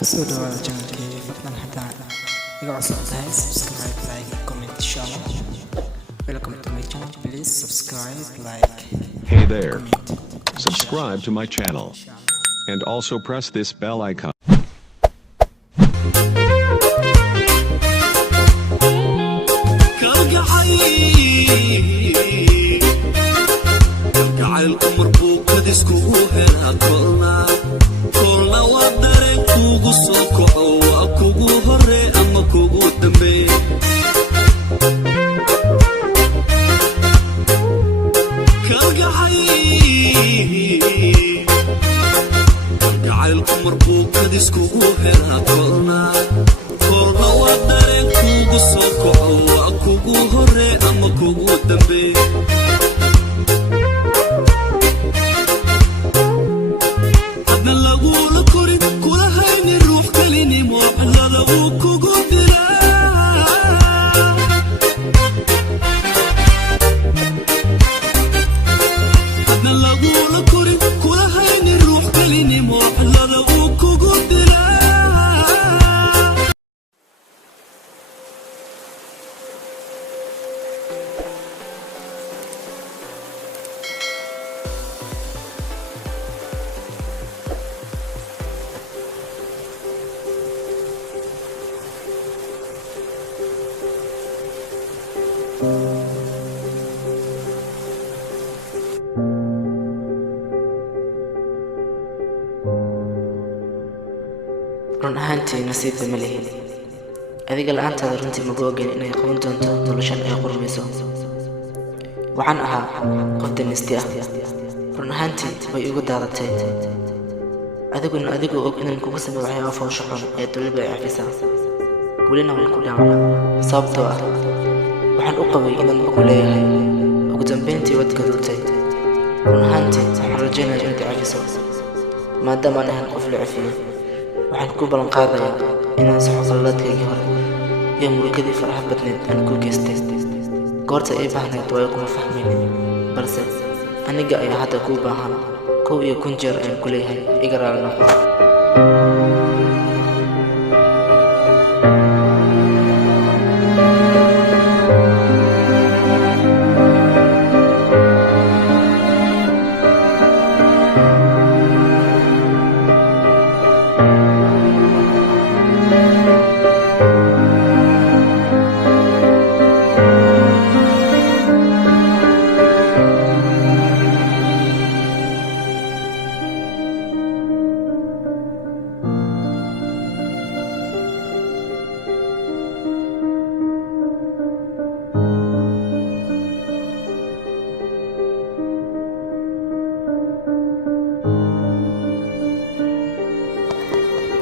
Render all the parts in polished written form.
كسر channelkayga fadlan haddaan iga cusub tahay subscribe like comment inshallah. Welcome to my channel. Please subscribe, like, Hey there, comment. subscribe to my channel and also press this bell icon. run ahaantii nasiibka ma lihin adiga la'aantaada runtii magu ogeyn inay qaban doonto noloshan ay qurmayso. waxaan ahaa qof damisti ah, run ahaantii way igu daadatay adiguna adigoo og inaan kugu sameeyo waxyaaba foosho xun ee dowladda ay cafisaa. welina waan ku dhaawacaa sababtoo ah waxaan u qabay inaan ugu leeyahay. ugu dambayntii waad gaduutay. run ahaantii waxaan rajaynayaa inaad i cafiso maadaama aan ahayn qof la cafiyo. waxaan ku ballan qaadayaa inaan saxo qaladaadkaygii hore iyo muruggadii faraha badneed aan ku geystay. goorta ii baahnayd waa kuma fahmin, balse aniga ayaa hadda kuu baahan. 1,000 jeer ayaan ku leeyahay iga raali noqo.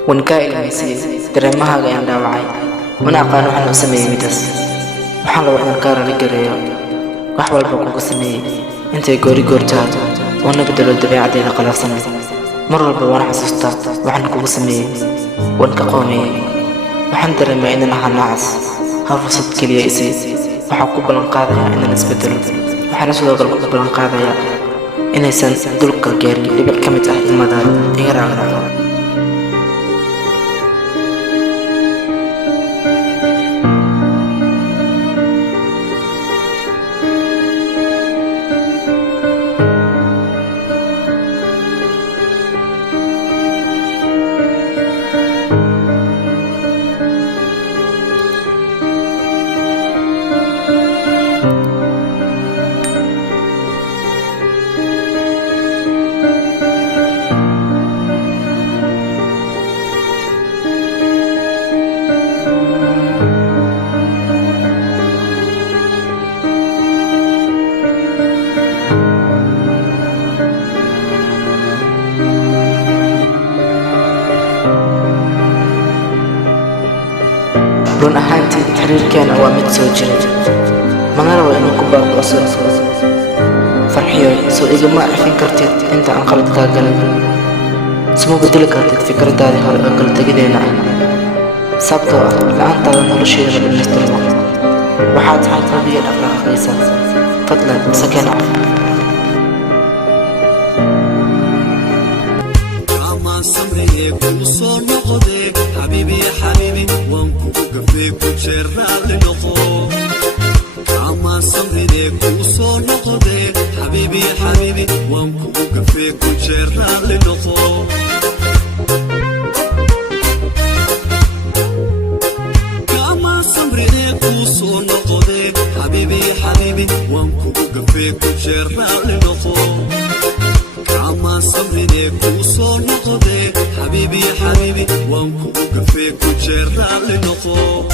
wankaa ilmaysiyey dareemahaaga ayaan dhaawacay, mana aqaan waxaan u sameeyey midaas. waxaan rabaa inaan kaa raali gareeyo wax walba kugu sameeyey intay goori goortaado oo na bedelo dabeecaddeeda qalaafsanayd. mar walba waan xasuustaa waxaan kugu sameeyey, waan ka qoomeeyey. waxaan dareemay inaan ahaa naacas. hal fursad keliya isii. waxaan ku ballan qaadayaa inaan isbedelo. waxaana sidoo kale ku ballan qaadayaa inaysan dulka gaarin dhibic ka mid ah ilmadaada. iga raali noqo. run ahaantii xiriirkeena waa mid soo jiray, mana rabo inuu ku baaba'o. farxiyo soo igama cafin kartid inta aan qalad kaa galay. suma bedeli kartid fikradaadii hore oo kala tegideena ah, sababtoo ah la'aantaada nolosheeda ma dhammaystirmo. waxaad tahay qalbiga dhaqdhaqaaqaysa. fadlan sakeen cafi. صبري كوصل نقضي حبيبي يا حبيبي وانكوك فيك وشرع لنقو كما صبري كوصل نقضي حبيبي يا حبيبي وانكوك فيك وشرع لنقو كما صبري كوصل نقضي حبيبي يا حبيبي وانكوك فيك وشرع لنقو كما صبري كوصل نقضي حبيبي يا حبيبي وانكوك فيك وشرع لنقو